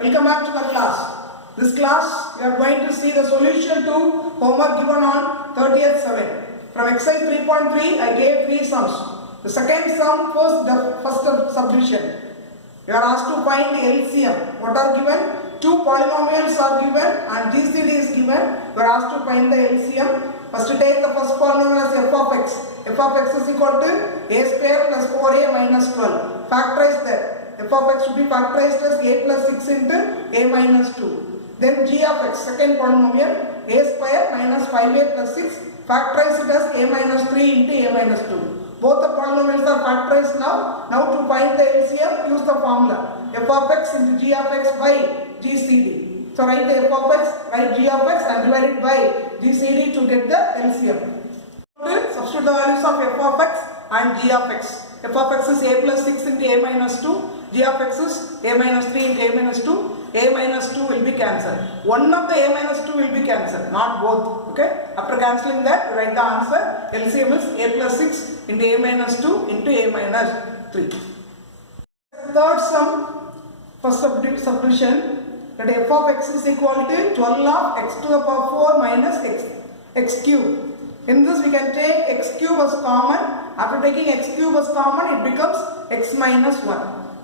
welcome back to the class. This class we are going to see the solution to homework given on 30th 7. From exercise 3.3 I gave 3 sums. The second sum was the first subdivision. You are asked to find LCM. What are given? 2 polynomials are given and GCD is given. You are asked to find the LCM. First take the first polynomial as f of x. F of x is equal to a square plus 4a minus 12. Factorize that. F of x should be factorized as a plus 6 into a minus 2. Then g of x, second polynomial, a square minus 5a plus 6. Factorize it as a minus 3 into a minus 2. Both the polynomials are factorized now. Now to find the LCM, use the formula. F of x into g of x by GCD. So write the f of x, write g of x and divide it by GCD to get the LCM. Substitute the values of f of x and g of x. F of x is a plus 6 into a minus 2. G of x is a minus 3 into a minus 2. A minus 2 will be cancelled. One of the a minus 2 will be cancelled, not both. Okay. After cancelling that, write the answer. LCM is a plus 6 into a minus 2 into a minus 3. Third sum, first subdivision, that f of x is equal to 12 of x to the power 4 minus x cube. In this we can take x cube as common. After taking x cube as common, it becomes x minus 1.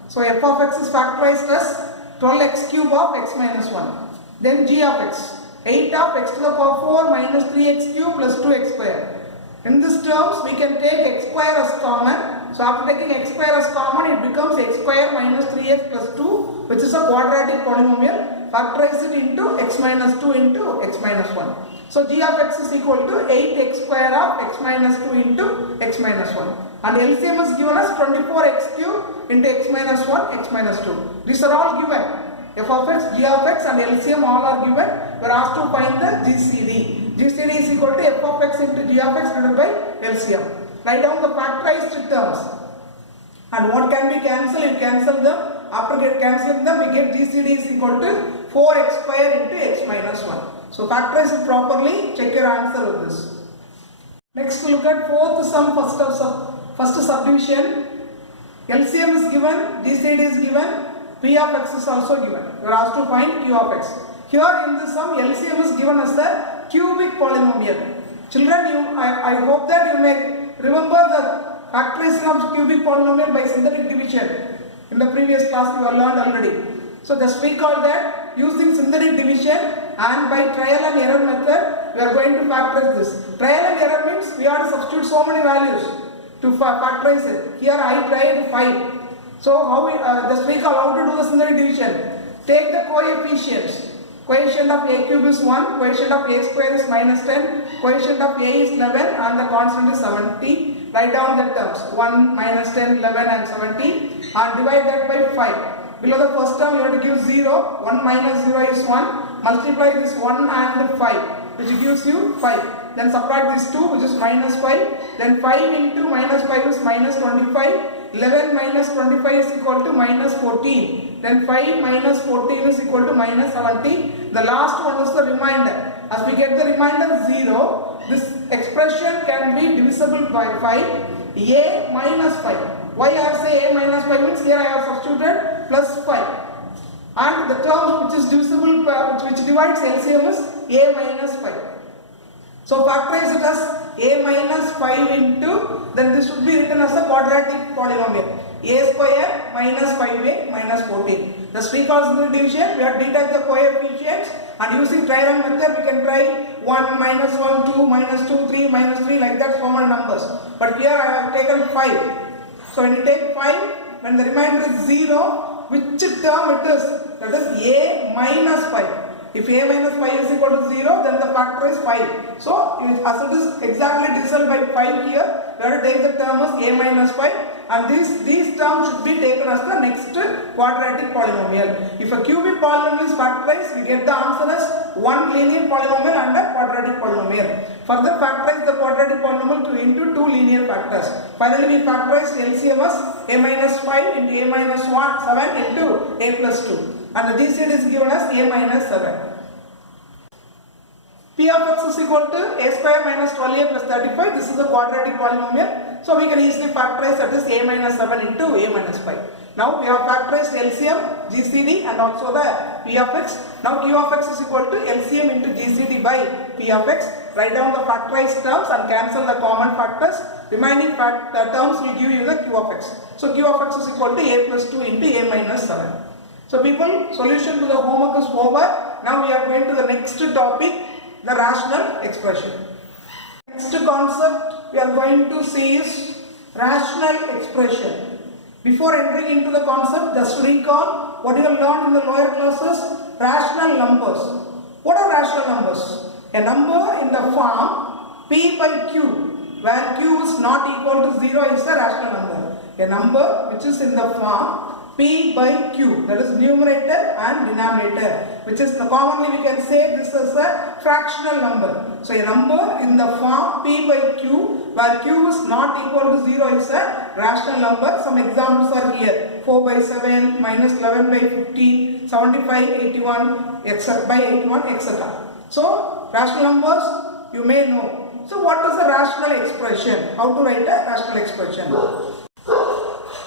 So f of x is factorized as 12x cube of x minus 1. Then g of x, 8 of x to the power 4 minus 3x cube plus 2x square. In these terms we can take x square as common. So after taking x square as common, it becomes x square minus 3x plus 2, which is a quadratic polynomial. Factorize it into x minus 2 into x minus 1. So g of x is equal to 8x square of x minus 2 into x minus 1. And LCM is given as 24x cube into x minus 1, x minus 2. These are all given. F of x, g of x and LCM all are given. We are asked to find the GCD. GCD is equal to f of x into g of x divided by LCM. Write down the factorized terms. And what can be cancelled? You cancel them. After cancelling them, we get GCD is equal to 4x square into x minus 1. So factorize it properly. Check your answer with this. Next, look at fourth sum, first subdivision. LCM is given, GCD is given, P of x is also given. You are asked to find Q of x. Here in this sum, LCM is given as the cubic polynomial. Children, I hope that you may remember the factorization of cubic polynomial by synthetic division. In the previous class you have learned already. So just recall that using synthetic division and by trial and error method we are going to factorize this. Trial and error means we have to substitute so many values to factorize it. Here I tried 5. So how we just recall how to do the synthetic division. Take the coefficients. Coefficient of a cube is 1, coefficient of a square is minus 10, coefficient of a is 11 and the constant is 70. Write down the terms 1, minus 10, 11 and 70 and divide that by 5. Below the first term you have to give 0, 1 minus 0 is 1, multiply this 1 and 5 which gives you 5. Then subtract this 2 which is minus 5, then 5 into minus 5 is minus 25, 11 minus 25 is equal to minus 14, then 5 minus 14 is equal to minus 70. The last one is the remainder. As we get the remainder 0, this expression can be divisible by 5, a minus 5. Why I say a minus 5 means here I have substituted plus 5. And the term which is divisible, which divides LCM is a minus 5. So factorize it as a minus 5 into, then this should be written as a quadratic polynomial. A square minus 5a minus 14. Just recall the division, we have to detach the coefficients and using trial and method we can try 1, minus 1, 2, minus 2, 3, minus 3 like that so many numbers. But here I have taken 5. So when you take 5, when the remainder is 0, which term it is? That is a minus 5. If a minus 5 is equal to 0, then the factor is 5. So as it is exactly divisible by 5 here, we have to take the term as a minus 5 and these terms should be taken as the next quadratic polynomial. If a cubic polynomial is factorized, we get the answer as one linear polynomial and a quadratic polynomial. Further factorize the quadratic polynomial into 2 linear factors. Finally we factorize LCM as a minus 5 into a minus 7 into a plus 2. And the GCD is given as a minus 7. P of x is equal to a square minus 12a plus 35. This is a quadratic polynomial. So we can easily factorize that is a minus 7 into a minus 5. Now we have factorized LCM, GCD and also the P of x. Now Q of x is equal to LCM into GCD by P of x. Write down the factorized terms and cancel the common factors. Remaining terms will give you the Q of x. So Q of x is equal to a plus 2 into a minus 7. So people, solution to the homework is over. Now we are going to the next topic, the rational expression. Next concept we are going to see is rational expression. Before entering into the concept, just recall what you have learned in the lower classes, rational numbers. What are rational numbers? A number in the form P by Q, where Q is not equal to 0 is a rational number. A number which is in the form P by Q, that is numerator and denominator, which is commonly we can say this is a fractional number. So a number in the form P by Q, where Q is not equal to 0 is a rational number. Some examples are here: 4 by 7, minus 11 by 15, 75, 81, etc. by 81, etc. So rational numbers you may know. So what is a rational expression? How to write a rational expression?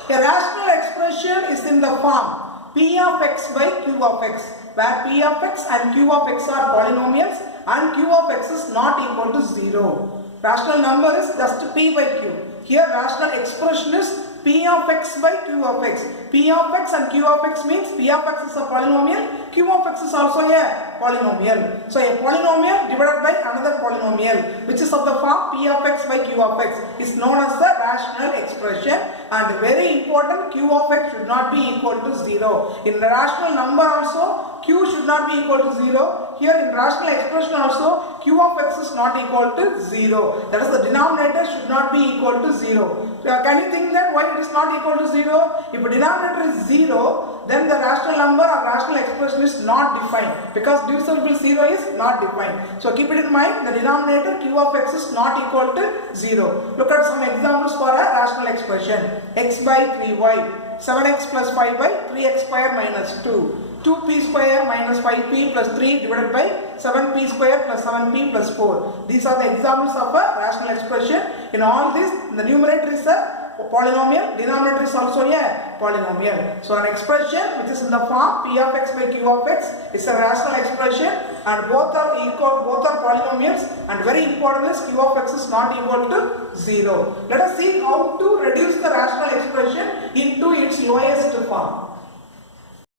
A rational expression is in the form P of x by Q of x, where P of x and Q of x are polynomials and Q of x is not equal to 0. Rational number is just P by Q. Here rational expression is P of x by Q of x. P of x and Q of x means P of x is a polynomial, Q of x is also a polynomial. So a polynomial divided by another polynomial, which is of the form P of x by Q of x, is known as the rational expression. And very important, Q of x should not be equal to 0. In the rational number also, Q should not be equal to 0. Here in rational expression also, Q of x is not equal to 0. That is, the denominator should not be equal to 0. Can you think that why it is not equal to 0? If the denominator is 0, then the rational number or rational expression is not defined, because divisible 0 is not defined. So keep it in mind, the denominator Q of x is not equal to 0. Look at some examples for a rational expression. X by 3y, 7x plus 5 by 3x square minus 2. 2p square minus 5p plus 3 divided by 7p square plus 7p plus 4. These are the examples of a rational expression. In all this, the numerator is a polynomial, denominator is also a polynomial. So an expression which is in the form P of x by Q of x is a rational expression, and both are equal, both are polynomials, and very important is Q of x is not equal to 0. Let us see how to reduce the rational expression into its lowest form.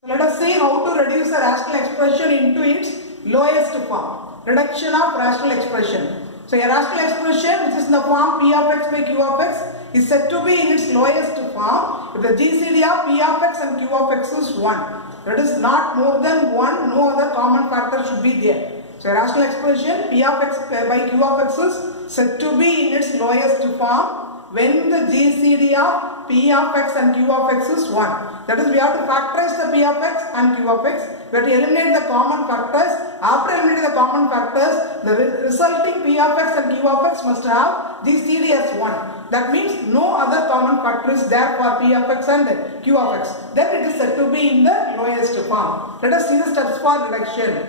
Let us see how to reduce a rational expression into its lowest form. Reduction of rational expression. So a rational expression which is in the form P of x by Q of x is said to be in its lowest form if the GCD of P of x and Q of x is 1. That is, not more than 1, no other common factor should be there. So a rational expression P of x by Q of x is said to be in its lowest form when the GCD of P of x and Q of x is 1. That is, we have to factorize the P of x and Q of x. We have to eliminate the common factors. After eliminating the common factors, the resulting P of x and Q of x must have GCD as 1. That means no other common factor is there for P of x and Q of x. Then it is said to be in the lowest form. Let us see the steps for reduction.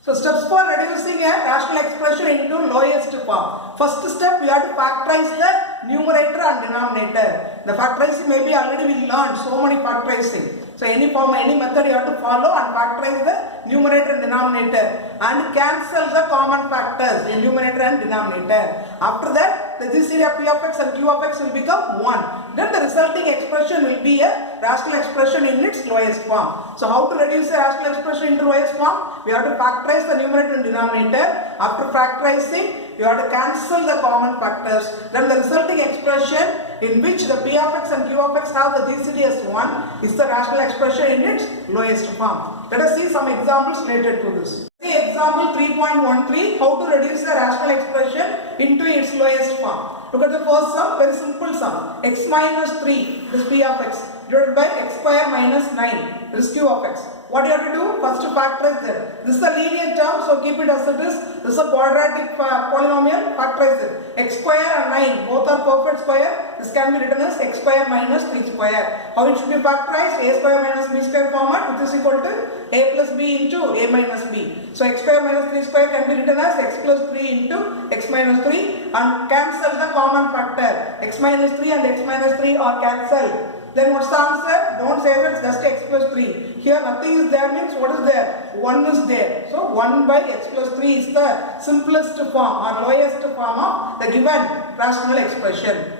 So steps for reducing a rational expression into lowest form. First step, we have to factorize the numerator and denominator. The factorizing maybe already we learned so many factorizing. So any form, any method you have to follow and factorize the numerator and denominator and cancel the common factors in numerator and denominator. After that, the GCD of P of x and Q of x will become 1. Then the resulting expression will be a rational expression in its lowest form. So how to reduce a rational expression into lowest form? We have to factorize the numerator and denominator. After factorizing, you have to cancel the common factors. Then the resulting expression in which the P of x and Q of x have the GCD as 1 is the rational expression in its lowest form. Let us see some examples related to this. See example 3.13, how to reduce a rational expression into its lowest form. Look at the first sum, very simple sum. X minus 3 is P of x divided by x square minus 9 is Q of x. What you have to do? First factorize them. This is a linear term, so keep it as it is. This is a quadratic polynomial, factorize it. X square and 9, both are perfect square. This can be written as x square minus 3 square. How it should be factorized? A square minus b square format, which is equal to a plus b into a minus b. So x square minus 3 square can be written as x plus 3 into x minus 3 and cancel the common factor. X minus 3 and x minus 3 are cancelled. Then what's the answer? Don't say that it's just x plus 3. Here nothing is there means what is there? 1 is there. So 1 by x plus 3 is the simplest form or lowest form of the given rational expression.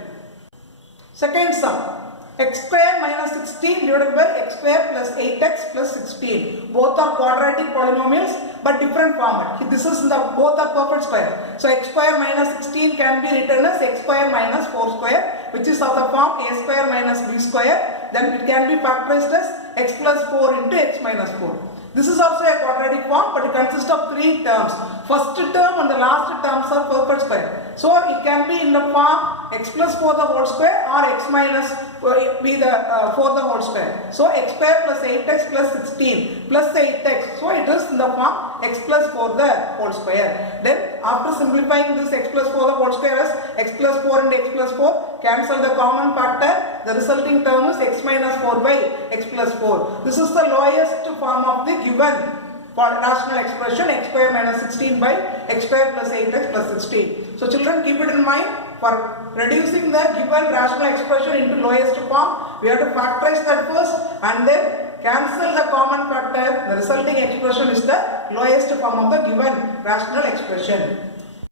Second sum. X square minus 16 divided by x square plus 8x plus 16. Both are quadratic polynomials but different format. This is both are perfect square. So x square minus 16 can be written as x square minus 4 square, which is of the form a square minus b square. Then it can be factorized as x plus 4 into x minus 4. This is also a quadratic form, but it consists of 3 terms. First term and the last terms are perfect square. So it can be in the form x plus 4 the whole square or x minus be the 4 the whole square. So x square plus 8x plus 16 plus 8x. So it is in the form x plus 4 the whole square. Then after simplifying this x plus 4 the whole square as x plus 4 and x plus 4, cancel the common factor. The resulting term is x minus 4 by x plus 4. This is the lowest form of the given rational expression x square minus 16 by x square plus 8x plus 16. So children, keep it in mind, for reducing the given rational expression into lowest form, we have to factorize that first and then cancel the common factor. The resulting expression is the lowest form of the given rational expression.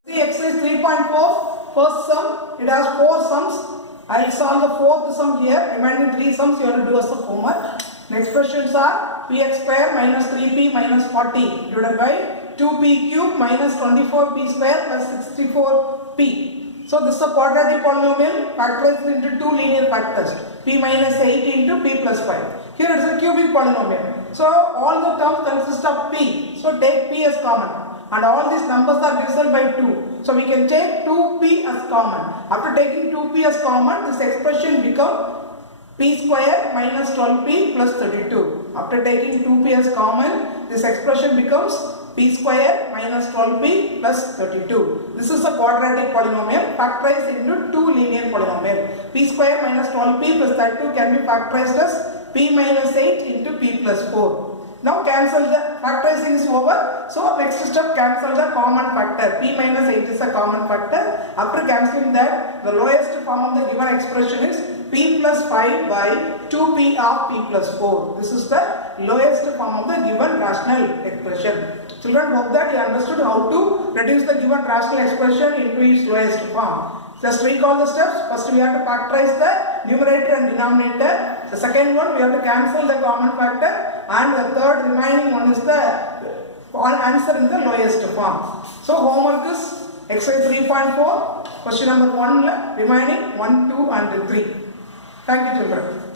See exercise 3.4, first sum, it has 4 sums. I will solve the 4th sum here. Remaining 3 sums you have to do as the homework. The expressions are px square minus 3p minus 40 divided by 2p cube minus 24p square plus 64p. So this is a quadratic polynomial factorized into 2 linear factors, p minus 8 into p plus 5. Here it is a cubic polynomial. So all the terms consist of p. So take p as common. And all these numbers are divisible by 2. So we can take 2p as common. After taking 2p as common, this expression becomes p square minus 12p plus 32. After taking 2p as common, this expression becomes p square minus 12p plus 32. This is a quadratic polynomial factorized into 2 linear polynomial. P square minus 12p plus 32 can be factorized as p minus 8 into p plus 4. Now cancel the factorizing is over. So next step, cancel the common factor. P minus 8 is a common factor. After cancelling that, the lowest form of the given expression is p plus 5 by 2p of p plus 4. This is the lowest form of the given rational expression. Children, hope that you understood how to reduce the given rational expression into its lowest form. Just recall the steps. First we have to factorize the numerator and denominator. The second one, we have to cancel the common factor, and the third remaining one is the answer in the lowest form. So homework is exercise 3.4, question number 1 remaining 1, 2 and 3. Thank you children.